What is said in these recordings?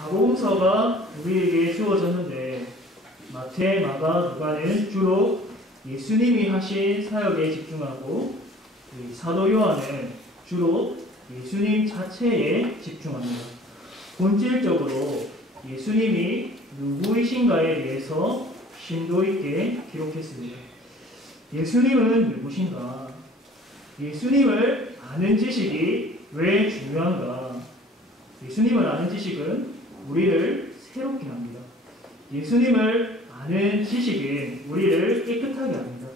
사복음서가 우리에게 주어졌는데 마태, 마가, 누가는 주로 예수님이 하신 사역에 집중하고 사도 요한은 주로 예수님 자체에 집중합니다. 본질적으로 예수님이 누구이신가에 대해서 심도 있게 기록했습니다. 예수님은 누구신가? 예수님을 아는 지식이 왜 중요한가? 예수님을 아는 지식은 우리를 새롭게 합니다. 예수님을 아는 지식은 우리를 깨끗하게 합니다.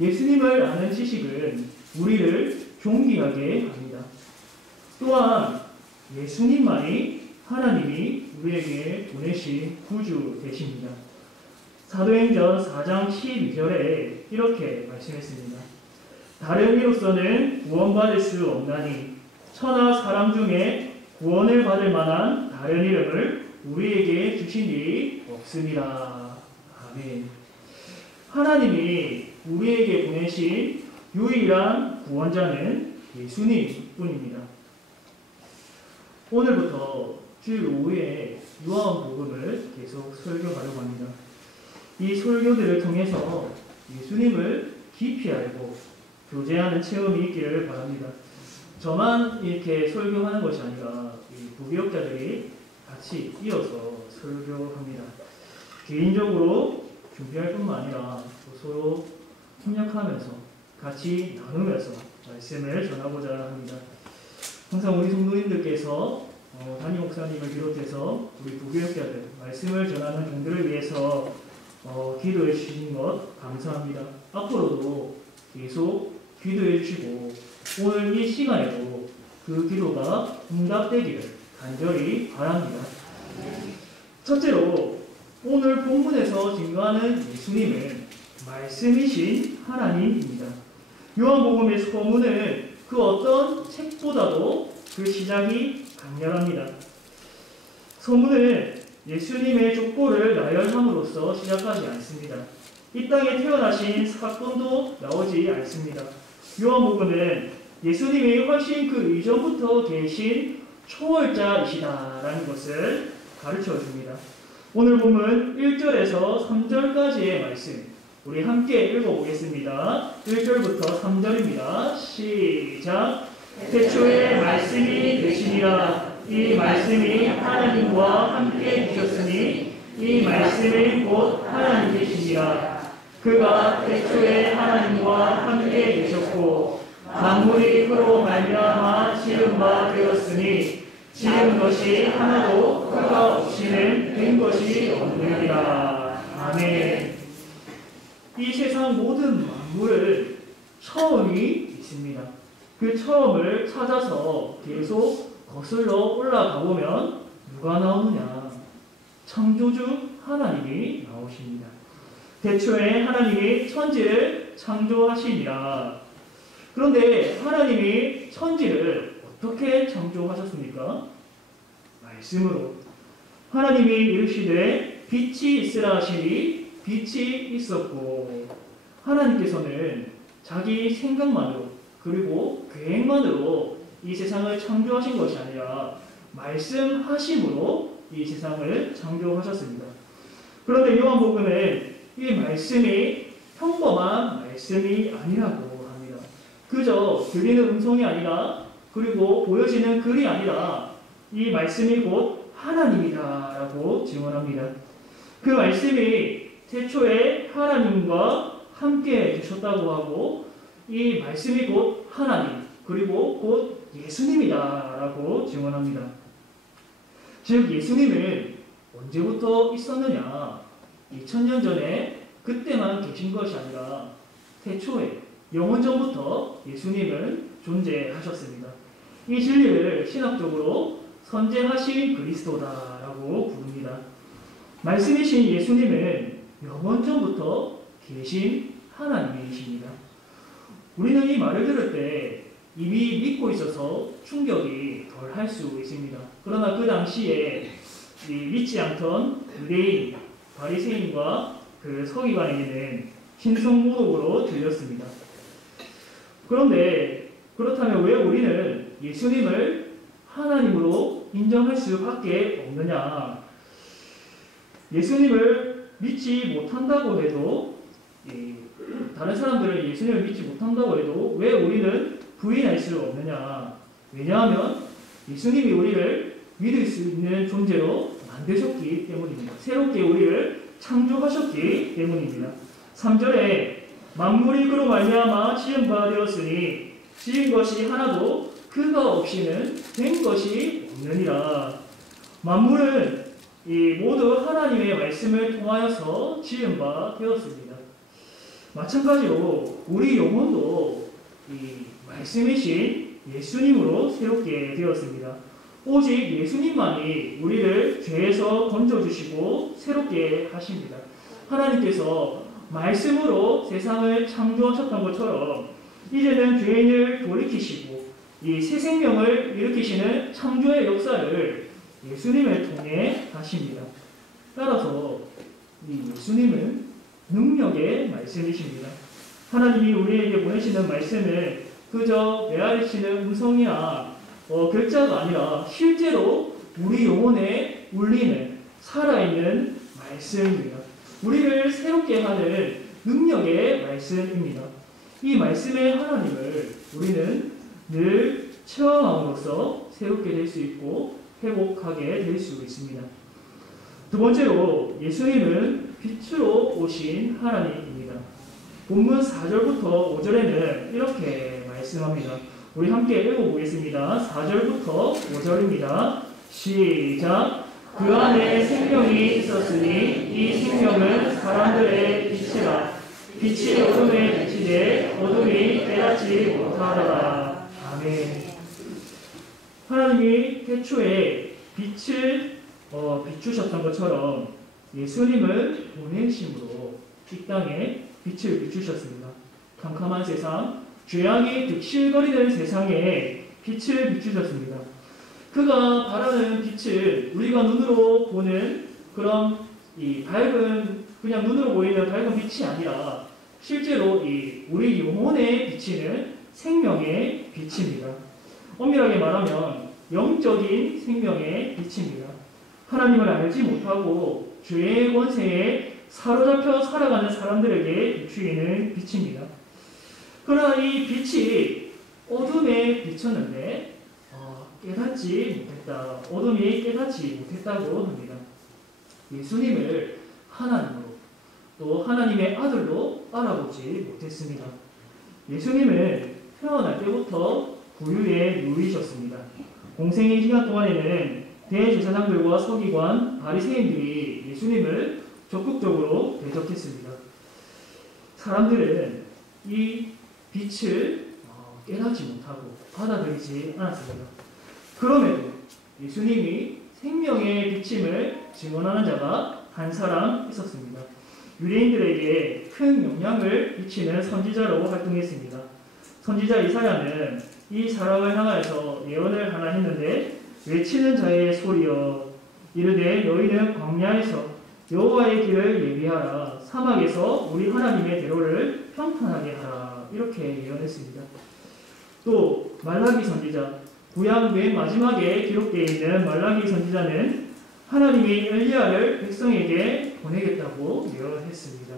예수님을 아는 지식은 우리를 존귀하게 합니다. 또한 예수님만이 하나님이 우리에게 보내신 구주 되십니다. 사도행전 4장 12절에 이렇게 말씀했습니다. 다른 이로서는 구원받을 수 없나니 천하 사람 중에 구원을 받을 만한 다른 이름을 우리에게 주신 일이 없습니다. 아멘. 하나님이 우리에게 보내신 유일한 구원자는 예수님 뿐입니다. 오늘부터 주일 오후에 요한복음을 계속 설교하려고 합니다. 이 설교들을 통해서 예수님을 깊이 알고 교제하는 체험이 있기를 바랍니다. 저만 이렇게 설교하는 것이 아니라 부교역자들이 같이 이어서 설교합니다. 개인적으로 준비할 뿐만 아니라 서로 협력하면서 같이 나누면서 말씀을 전하고자 합니다. 항상 우리 성도님들께서 담임 목사님을 비롯해서 우리 부교역자들 말씀을 전하는 분들을 위해서 기도해 주신 것 감사합니다. 앞으로도 계속 기도해 주시고 오늘 이 시간에도 그 기도가 응답되기를 간절히 바랍니다. 첫째로 오늘 본문에서 증거하는 예수님은 말씀이신 하나님입니다. 요한복음의 서문은 그 어떤 책보다도 그 시작이 강렬합니다. 서문은 예수님의 족보를 나열함으로써 시작하지 않습니다. 이 땅에 태어나신 사건도 나오지 않습니다. 요한복음은 예수님이 훨씬 그 이전부터 계신 초월자이시다라는 것을 가르쳐 줍니다. 오늘 본문 1절에서 3절까지의 말씀 우리 함께 읽어보겠습니다. 1절부터 3절입니다. 시작. 태초에 말씀이 계시니라. 이 말씀이 하나님과 함께 계셨으니 이 말씀이 곧 하나님이시니라. 그가 태초에 하나님과 함께 계셨고 만물이 그로 말미암아 지은 바 되었으니 지은 것이 하나도 그가 없이는 된 것이 없느니라. 아멘. 이 세상 모든 만물을 처음이 있습니다. 그 처음을 찾아서 계속 거슬러 올라가 보면 누가 나오느냐? 창조주 하나님이 나오십니다. 태초에 하나님이 천지를 창조하시니라. 그런데 하나님이 천지를 어떻게 창조하셨습니까? 말씀으로. 하나님이 이르시되 빛이 있으라 하시니 빛이 있었고 하나님께서는 자기 생각만으로 그리고 계획만으로 이 세상을 창조하신 것이 아니라 말씀하심으로 이 세상을 창조하셨습니다. 그런데 요한복음은 이 말씀이 평범한 말씀이 아니라고 합니다. 그저 들리는 음성이 아니라 그리고 보여지는 글이 아니라 이 말씀이 곧 하나님이다라고 증언합니다. 그 말씀이 태초에 하나님과 함께 계셨다고 하고 이 말씀이 곧 하나님 그리고 곧 예수님이다라고 증언합니다. 즉 예수님은 언제부터 있었느냐? 2000년 전에 그때만 계신 것이 아니라 태초에 영원전부터 예수님은 존재하셨습니다. 이 진리를 신학적으로 선재하신 그리스도다라고 부릅니다. 말씀이신 예수님은 영원전부터 계신 하나님이십니다. 우리는 이 말을 들을 때 이미 믿고 있어서 충격이 덜 할 수 있습니다. 그러나 그 당시에 믿지 않던 유대인, 바리새인과 그 서기관에게는 신성모독으로 들렸습니다. 그런데 그렇다면 왜 우리는 예수님을 하나님으로 것으로 인정할 수밖에 없느냐? 예수님을 믿지 못한다고 해도 다른 사람들은 예수님을 믿지 못한다고 해도 왜 우리는 부인할 수 없느냐? 왜냐하면 예수님이 우리를 믿을 수 있는 존재로 만드셨기 때문입니다. 새롭게 우리를 창조하셨기 때문입니다. 3절에 만물이 그로 말미암아 지은 바 되었으니 지은 것이 하나도 그가 없이는 된 것이 없느니라. 만물은 모두 하나님의 말씀을 통하여서 지은 바 되었습니다. 마찬가지로 우리 영혼도 말씀이신 예수님으로 새롭게 되었습니다. 오직 예수님만이 우리를 죄에서 건져주시고 새롭게 하십니다. 하나님께서 말씀으로 세상을 창조하셨던 것처럼 이제는 죄인을 돌이키시고 이 새 생명을 일으키시는 창조의 역사를 예수님을 통해 하십니다. 따라서 이 예수님은 능력의 말씀이십니다. 하나님이 우리에게 보내시는 말씀은 그저 메아리치는 음성이나 글자가 아니라 실제로 우리 영혼에 울리는 살아있는 말씀입니다. 우리를 새롭게 하는 능력의 말씀입니다. 이 말씀의 하나님을 우리는 늘 체험함으로써 새롭게 될 수 있고 회복하게 될 수 있습니다. 두 번째로 예수님은 빛으로 오신 하나님입니다. 본문 4절부터 5절에는 이렇게 말씀합니다. 우리 함께 읽어보겠습니다. 4절부터 5절입니다. 시작. 그 안에 생명이 있었으니 이 생명은 사람들의 빛이라. 빛이 어둠에 비치되 어둠이 깨닫지 못하더라. 아멘. 하나님이 태초에 빛을 비추셨던 것처럼 예수님을 보내심으로 이 땅에 빛을 비추셨습니다. 캄캄한 세상, 죄악이 득실거리는 세상에 빛을 비추셨습니다. 그가 바라는 빛은 우리가 눈으로 보는 그런 그냥 눈으로 보이는 밝은 빛이 아니라 실제로 우리 영혼에 비치는 생명의 빛입니다. 엄밀하게 말하면 영적인 생명의 빛입니다. 하나님을 알지 못하고 죄의 권세에 사로잡혀 살아가는 사람들에게 비추이는 빛입니다. 그러나 이 빛이 어둠에 비쳤는데 깨닫지 못했다. 어둠이 깨닫지 못했다고 합니다. 예수님을 하나님으로 또 하나님의 아들로 알아보지 못했습니다. 예수님은 태어날 때부터 구유에 누이셨습니다. 공생의 기간 동안에는 대제사장들과 서기관, 바리새인들이 예수님을 적극적으로 대적했습니다. 사람들은 이 빛을 깨닫지 못하고 받아들이지 않았습니다. 그럼에도 예수님이 생명의 비침을 증언하는 자가 한 사람 있었습니다. 유대인들에게 큰 영향을 미치는 선지자로 활동했습니다. 선지자 이사야는 이 사람을 향하여서 예언을 하나 했는데 외치는 자의 소리여 이르되 너희는 광야에서 여호와의 길을 예비하라 사막에서 우리 하나님의 대로를 평탄하게 하라 이렇게 예언했습니다. 또 말라기 선지자 구약 맨 마지막에 기록되어 있는 말라기 선지자는 하나님이 엘리야를 백성에게 보내겠다고 예언했습니다.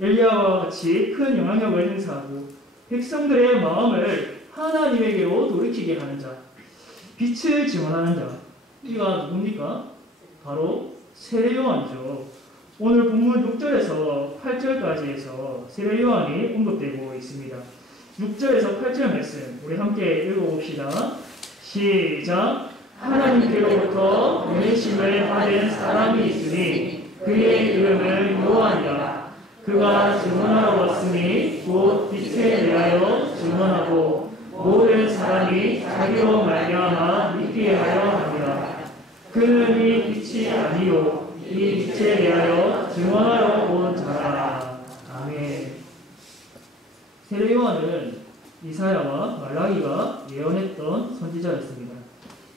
엘리야와 같이 큰 영향력을 행사하고 백성들의 마음을 하나님에게로 돌이키게 하는 자, 빛을 증언하는 자, 이가 누굽니까? 바로 세례요한이죠. 오늘 본문 6절에서 8절까지에서 세례요한이 언급되고 있습니다. 6절에서 8절 말씀 우리 함께 읽어봅시다. 시작. 하나님께로부터 보내심을 받은 사람이 있으니 그의 이름은 요한이라. 그가 증언하러 왔으니 곧 빛에 대하여 증언하고 모든 사람이 자기로 말미암아 믿게 하려 합니다. 그는 이 빛이 아니요 이 빛에 대하여 증언하러 온 자라. 아멘. 세례요한은 이사야와 말라기가 예언했던 선지자였습니다.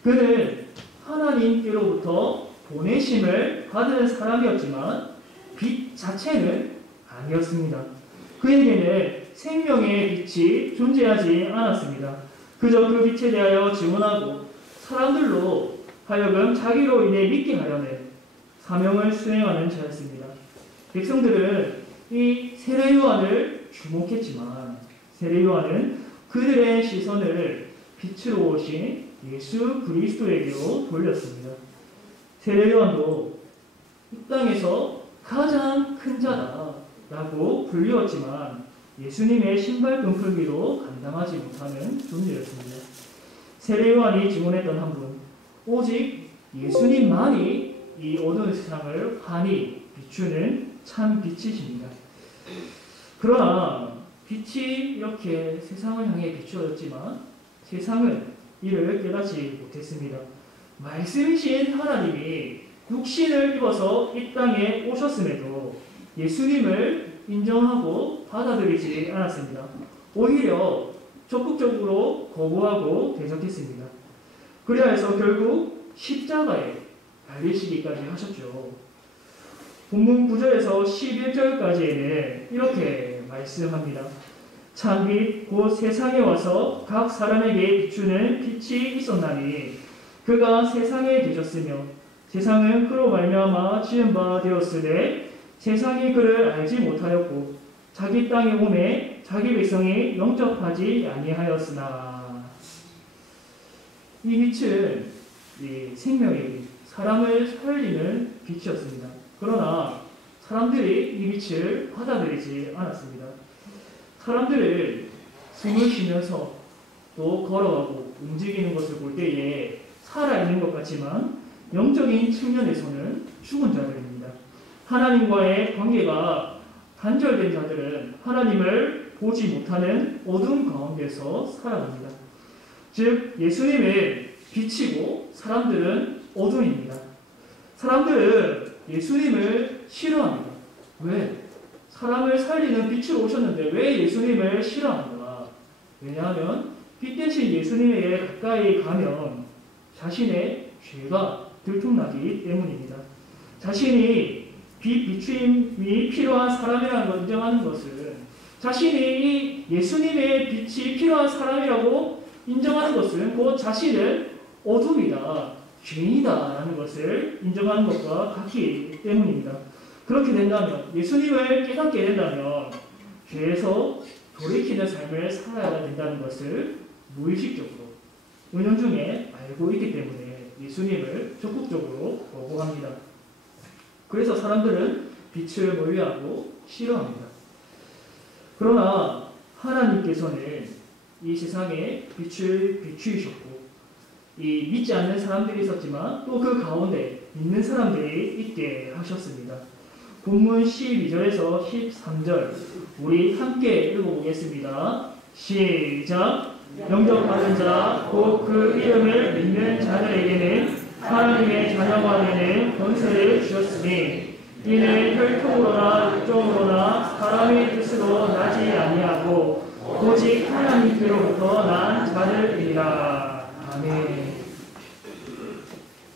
그는 하나님께로부터 보내심을 받은 사람이었지만 빛 자체는 아니었습니다. 그에게는 생명의 빛이 존재하지 않았습니다. 그저 그 빛에 대하여 증언하고 사람들로 하여금 자기로 인해 믿게 하려는 사명을 수행하는 자였습니다. 백성들은 이 세례 요한을 주목했지만 세례 요한은 그들의 시선을 빛으로 오신 예수 그리스도에게로 돌렸습니다. 세례 요한도 이 땅에서 가장 큰 자다라고 불리웠지만 예수님의 신발끈 풀기도 감당하지 못하는 존재였습니다. 세례 요한이 증언했던 한 분, 오직 예수님만이 이 어두운 세상을 환히 비추는 참 빛이십니다. 그러나 빛이 이렇게 세상을 향해 비추어졌지만 세상은 이를 깨닫지 못했습니다. 말씀이신 하나님이 육신을 입어서 이 땅에 오셨음에도 예수님을 인정하고 받아들이지 않았습니다. 오히려 적극적으로 거부하고 대적했습니다. 그래야 해서 결국 십자가에 달리시기까지 하셨죠. 본문 9절에서 11절까지에는 이렇게 말씀합니다. 참빛 곧 세상에 와서 각 사람에게 비추는 빛이 있었나니 그가 세상에 계셨으며 세상은 그로 말미암아 지은 바 되었으되 세상이 그를 알지 못하였고 자기 땅에 오매 자기 백성이 영접하지 아니하였으나. 이 빛은 생명의 빛, 사람을 살리는 빛이었습니다. 그러나 사람들이 이 빛을 받아들이지 않았습니다. 사람들을 숨을 쉬면서 또 걸어가고 움직이는 것을 볼 때에 살아있는 것 같지만 영적인 측면에서는 죽은 자들입니다. 하나님과의 관계가 단절된 자들은 하나님을 보지 못하는 어둠 가운데서 살아갑니다. 즉 예수님은 빛이고 사람들은 어둠입니다. 사람들은 예수님을 싫어합니다. 왜? 사람을 살리는 빛으로 오셨는데 왜 예수님을 싫어합니까? 왜냐하면 빛 대신 예수님에게 가까이 가면 자신의 죄가 들통나기 때문입니다. 자신이 빛 비추임이 필요한 사람이라는 걸 인정하는 것은, 자신이 이 예수님의 빛이 필요한 사람이라고 인정하는 것은 곧 자신은 어둠이다, 죄인이다라는 것을 인정하는 것과 같기 때문입니다. 그렇게 된다면, 예수님을 깨닫게 된다면 죄에서 돌이키는 삶을 살아야 된다는 것을 무의식적으로 은연중에 알고 있기 때문에 예수님을 적극적으로 거부합니다. 그래서 사람들은 빛을 멀리하고 싫어합니다. 그러나 하나님께서는 이 세상에 빛을 비추셨고 이 믿지 않는 사람들이 있었지만 또 그 가운데 믿는 사람들이 있게 하셨습니다. 본문 12절에서 13절 우리 함께 읽어보겠습니다. 시작! 영접하는 자, 곧 그 이름을 믿는 자들에게는 하나님의 자녀가 되는 권세를 주셨으니 이는 혈통으로나 육정으로나 사람의 뜻으로 나지 아니하고 오직 하나님께로부터 난 자들이라. 아멘.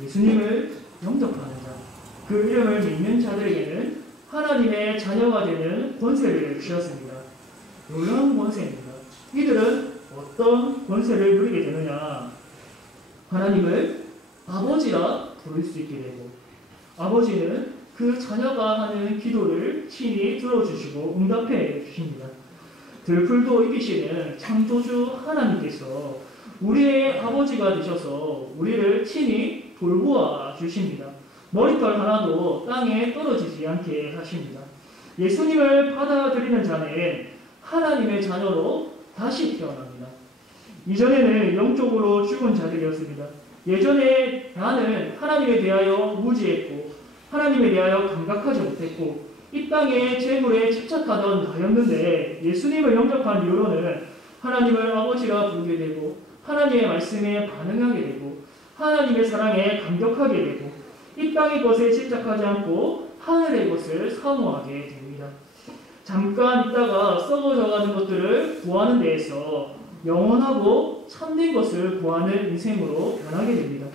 예수님을 영접하는 자, 그 이름을 믿는 자들에게는 하나님의 자녀가 되는 권세를 주셨습니다. 놀라운 권세입니다. 이들은 어떤 권세를 누리게 되느냐? 하나님을 아버지라 부를 수 있게 되고, 아버지는 그 자녀가 하는 기도를 친히 들어주시고 응답해 주십니다. 들풀도 이기시는 창조주 하나님께서 우리의 아버지가 되셔서 우리를 친히 돌보아 주십니다. 머리털 하나도 땅에 떨어지지 않게 하십니다. 예수님을 받아들이는 자는 하나님의 자녀로 다시 태어납니다. 이전에는 영적으로 죽은 자들이었습니다. 예전에 나는 하나님에 대하여 무지했고 하나님에 대하여 감각하지 못했고 이 땅의 재물에 집착하던 나였는데 예수님을 영접한 이후로는 하나님을 아버지라 부르게 되고 하나님의 말씀에 반응하게 되고 하나님의 사랑에 감격하게 되고 이 땅의 것에 집착하지 않고 하늘의 것을 사모하게 됩니다. 잠깐 있다가 썩어져가는 것들을 구하는 데에서 영원하고 참된 것을 구하는 인생으로 변하게 됩니다.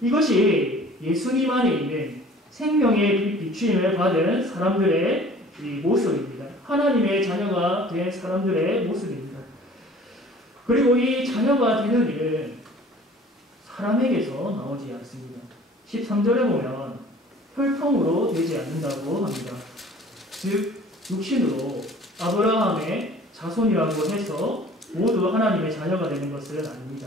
이것이 예수님 안에 있는 생명의 비추임을 받은 사람들의 이 모습입니다. 하나님의 자녀가 된 사람들의 모습입니다. 그리고 이 자녀가 되는 일은 사람에게서 나오지 않습니다. 13절에 보면 혈통으로 되지 않는다고 합니다. 즉 육신으로 아브라함의 자손이라고 해서 모두 하나님의 자녀가 되는 것은 아닙니다.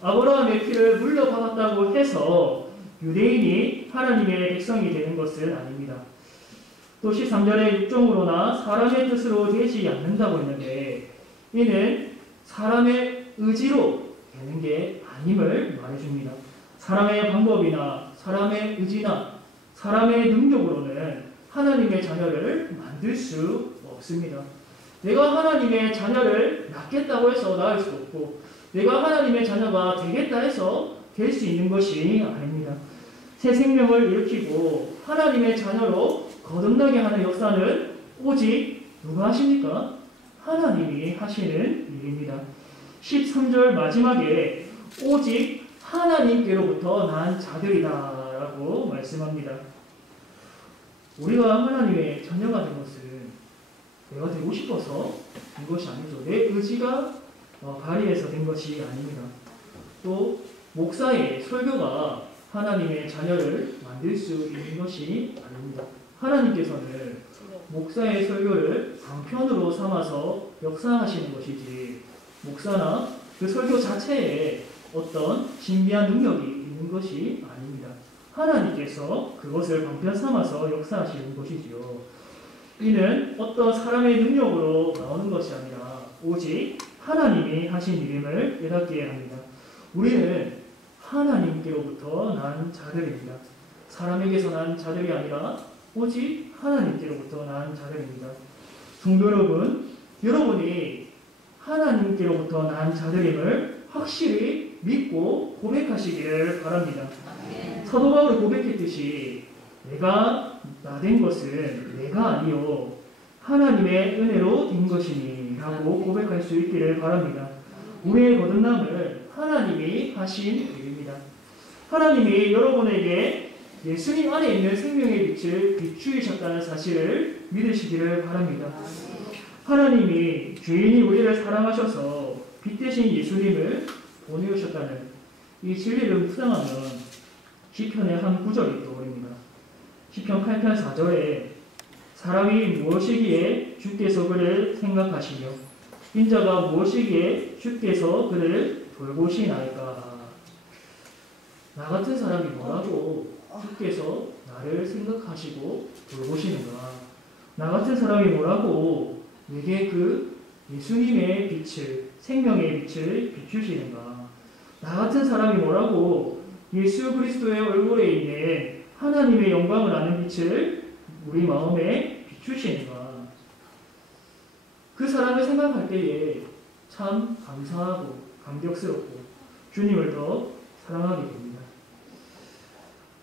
아브라함의 피를 물려받았다고 해서 유대인이 하나님의 백성이 되는 것은 아닙니다. 또 13절에 육종으로나 사람의 뜻으로 되지 않는다고 했는데 이는 사람의 의지로 되는 게 아님을 말해줍니다. 사람의 방법이나 사람의 의지나 사람의 능력으로는 하나님의 자녀를 만들 수 없습니다. 내가 하나님의 자녀를 낳겠다고 해서 낳을 수 없고 내가 하나님의 자녀가 되겠다 해서 될 수 있는 것이 아닙니다. 새 생명을 일으키고 하나님의 자녀로 거듭나게 하는 역사는 오직 누가 하십니까? 하나님이 하시는 일입니다. 13절 마지막에 오직 하나님께로부터 난 자들이다 라고 말씀합니다. 우리가 하나님의 자녀가 된 것은 내가 되고 싶어서 된 것이 아니죠. 내 의지가 발휘해서 된 것이 아닙니다. 또 목사의 설교가 하나님의 자녀를 만들 수 있는 것이 아닙니다. 하나님께서는 목사의 설교를 방편으로 삼아서 역사하시는 것이지 목사나 그 설교 자체에 어떤 신비한 능력이 있는 것이 아닙니다. 하나님께서 그것을 방편 삼아서 역사하시는 것이지요. 이는 어떤 사람의 능력으로 나오는 것이 아니라 오직 하나님이 하신 일임을 깨닫게 합니다. 우리는 하나님께로부터 난 자들입니다. 사람에게서 난 자들이 아니라 오직 하나님께로부터 난 자들입니다. 성도 여러분, 여러분이 하나님께로부터 난 자들임을 확실히 믿고 고백하시기를 바랍니다. 사도 바울이 고백했듯이 내가 나된 것은 내가 아니요 하나님의 은혜로 된 것이니 라고 고백할 수 있기를 바랍니다. 우리의 거듭남을 하나님이 하신 일입니다. 하나님이 여러분에게 예수님 안에 있는 생명의 빛을 비추이셨다는 사실을 믿으시기를 바랍니다. 하나님이 죄인이 우리를 사랑하셔서 빛 대신 예수님을 보내오셨다는 이 진리를 묵상하면 시편의 한 구절이 떠오릅니다. 시편 8편 4절에 사람이 무엇이기에 주께서 그를 생각하시며 인자가 무엇이기에 주께서 그를 돌보시나이까. 나 같은 사람이 뭐라고 주께서 나를 생각하시고 돌보시는가. 나 같은 사람이 뭐라고 내게 그 예수님의 빛을 생명의 빛을 비추시는가. 나 같은 사람이 뭐라고 예수 그리스도의 얼굴에 있는 하나님의 영광을 아는 빛을 우리 마음에 비추시는가. 그 사람을 생각할 때에 참 감사하고 감격스럽고 주님을 더 사랑하게 됩니다.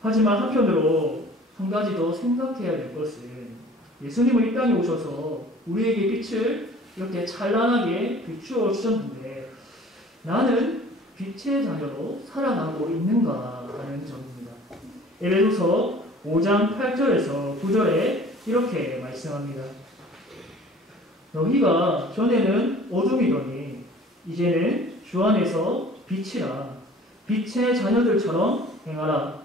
하지만 한편으로 한 가지 더 생각해야 될 것은 예수님은 이 땅에 오셔서 우리에게 빛을 이렇게 찬란하게 비추어 주셨는데 나는 빛의 자녀로 살아가고 있는가 하는 점입니다. 에베소서 5장 8절에서 9절에 이렇게 말씀합니다. 너희가 전에는 어둠이더니 이제는 주 안에서 빛이라. 빛의 자녀들처럼 행하라.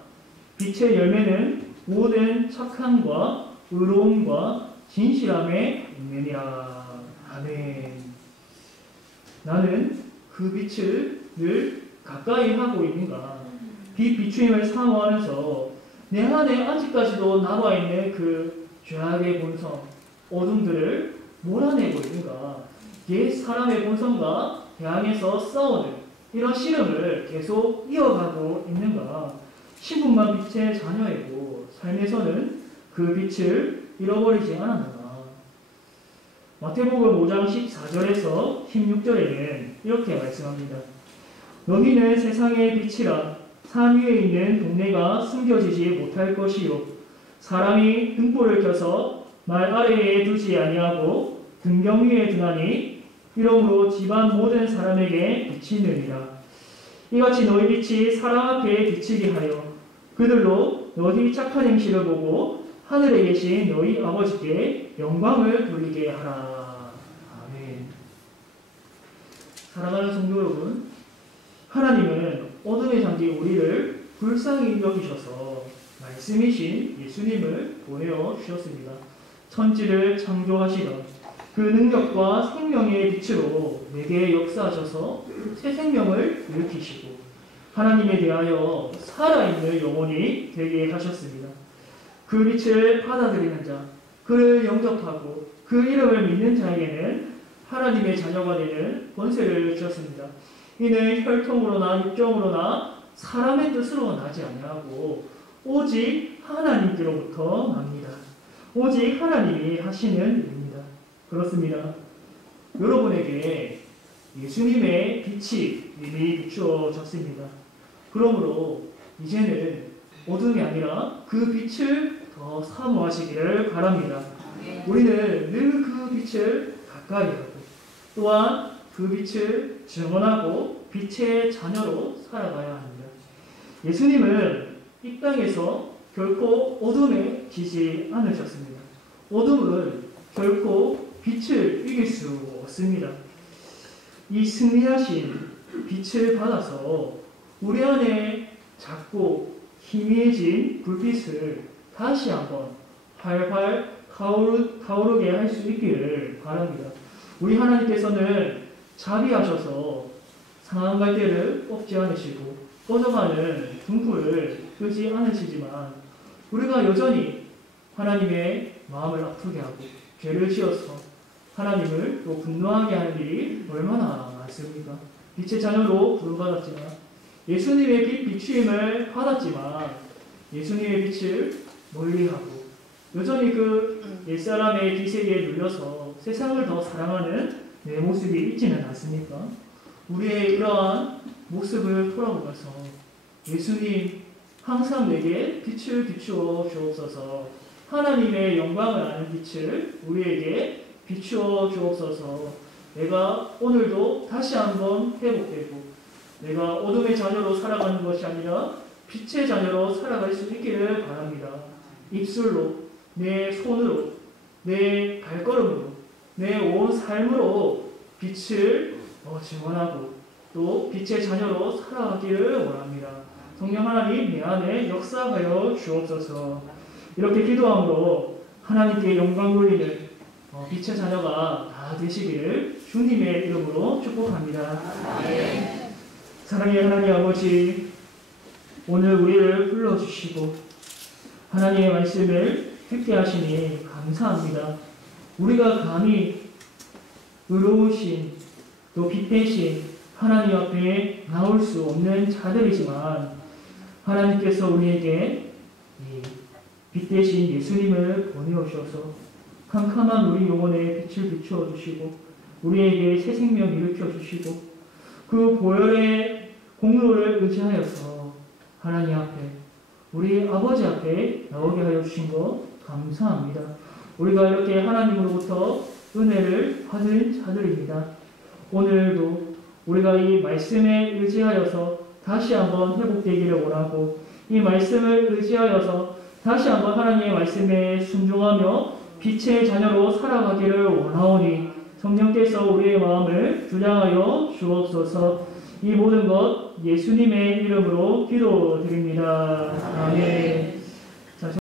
빛의 열매는 모든 착함과 의로움과 진실함의 열매니라. 아멘. 나는 그 빛을 늘 가까이 하고 있는가. 빛 비추임을 사모하면서 내 안에 아직까지도 남아있는 그 죄악의 본성, 어둠들을 몰아내고 있는가. 옛 사람의 본성과 대항해서 싸우는 이런 씨름을 계속 이어가고 있는가. 신분만 빛의 자녀이고 삶에서는 그 빛을 잃어버리지 않았는가. 마태복음 5장 14절에서 16절에는 이렇게 말씀합니다. 너희는 세상의 빛이라. 산 위에 있는 동네가 숨겨지지 못할 것이요 사람이 등불을 켜서 말 아래에 두지 아니하고 등경 위에 두나니 이러므로 집안 모든 사람에게 비치느니라. 이같이 너희 빛이 사람 앞에 비치게 하여 그들로 너희 착한 행실을 보고 하늘에 계신 너희 아버지께 영광을 돌리게 하라. 아멘. 사랑하는 성도 여러분, 하나님은 어둠에 잠긴 우리를 불쌍히 여기셔서 말씀이신 예수님을 보내어 주셨습니다. 천지를 창조하시던 그 능력과 생명의 빛으로 내게 역사하셔서 새 생명을 일으키시고 하나님에 대하여 살아있는 영혼이 되게 하셨습니다. 그 빛을 받아들이는 자, 그를 영접하고 그 이름을 믿는 자에게는 하나님의 자녀가 되는 권세를 주셨습니다. 이는 혈통으로나 육정으로나 사람의 뜻으로 나지 아니하고 오직 하나님께로부터 납니다. 오직 하나님이 하시는 일입니다. 그렇습니다. 여러분에게 예수님의 빛이 이미 비추어졌습니다. 그러므로 이제는 어둠이 아니라 그 빛을 더 사모하시기를 바랍니다. 우리는 늘 그 빛을 가까이 하고 또한 그 빛을 증언하고 빛의 자녀로 살아가야 합니다. 예수님은 이 땅에서 결코 어둠에 지지 않으셨습니다. 어둠은 결코 빛을 이길 수 없습니다. 이 승리하신 빛을 받아서 우리 안에 작고 희미해진 불빛을 다시 한번 활활 타오르게 할 수 있기를 바랍니다. 우리 하나님께서는 자비하셔서 상한 갈대를 꺾지 않으시고 꺼져가는 등불을 끄지 않으시지만 우리가 여전히 하나님의 마음을 아프게 하고 죄를 지어서 하나님을 또 분노하게 하는 일이 얼마나 많습니까? 빛의 자녀로 부름받았지만 예수님의 빛 비추임을 받았지만 예수님의 빛을 멀리하고 여전히 그 옛사람의 기색에 눌려서 세상을 더 사랑하는 내 모습이 있지는 않습니까? 우리의 이러한 모습을 돌아보면서 예수님 항상 내게 빛을 비추어 주옵소서. 하나님의 영광을 아는 빛을 우리에게 비추어 주옵소서. 내가 오늘도 다시 한번 회복되고 내가 어둠의 자녀로 살아가는 것이 아니라 빛의 자녀로 살아갈 수 있기를 바랍니다. 입술로, 내 손으로, 내 발걸음으로, 내 온 삶으로 빛을 증언하고 또 빛의 자녀로 살아가기를 원합니다. 성령 하나님 내 안에 역사하여 주옵소서. 이렇게 기도함으로 하나님께 영광 돌리는 빛의 자녀가 다 되시기를 주님의 이름으로 축복합니다. 사랑의 하나님 아버지, 오늘 우리를 불러주시고 하나님의 말씀을 듣게 하시니 감사합니다. 우리가 감히 의로우신 또 빛 대신 하나님 앞에 나올 수 없는 자들이지만 하나님께서 우리에게 빛 대신 예수님을 보내오셔서 캄캄한 우리 영혼에 빛을 비추어 주시고 우리에게 새 생명 일으켜 주시고 그 보혈의 공로를 의지하여서 하나님 앞에 우리 아버지 앞에 나오게 하여 주신 것 감사합니다. 우리가 이렇게 하나님으로부터 은혜를 받은 자들입니다. 오늘도 우리가 이 말씀에 의지하여서 다시 한번 회복되기를 원하고 이 말씀을 의지하여서 다시 한번 하나님의 말씀에 순종하며 빛의 자녀로 살아가기를 원하오니 성령께서 우리의 마음을 주장하여 주옵소서. 이 모든 것 예수님의 이름으로 기도드립니다. 아멘.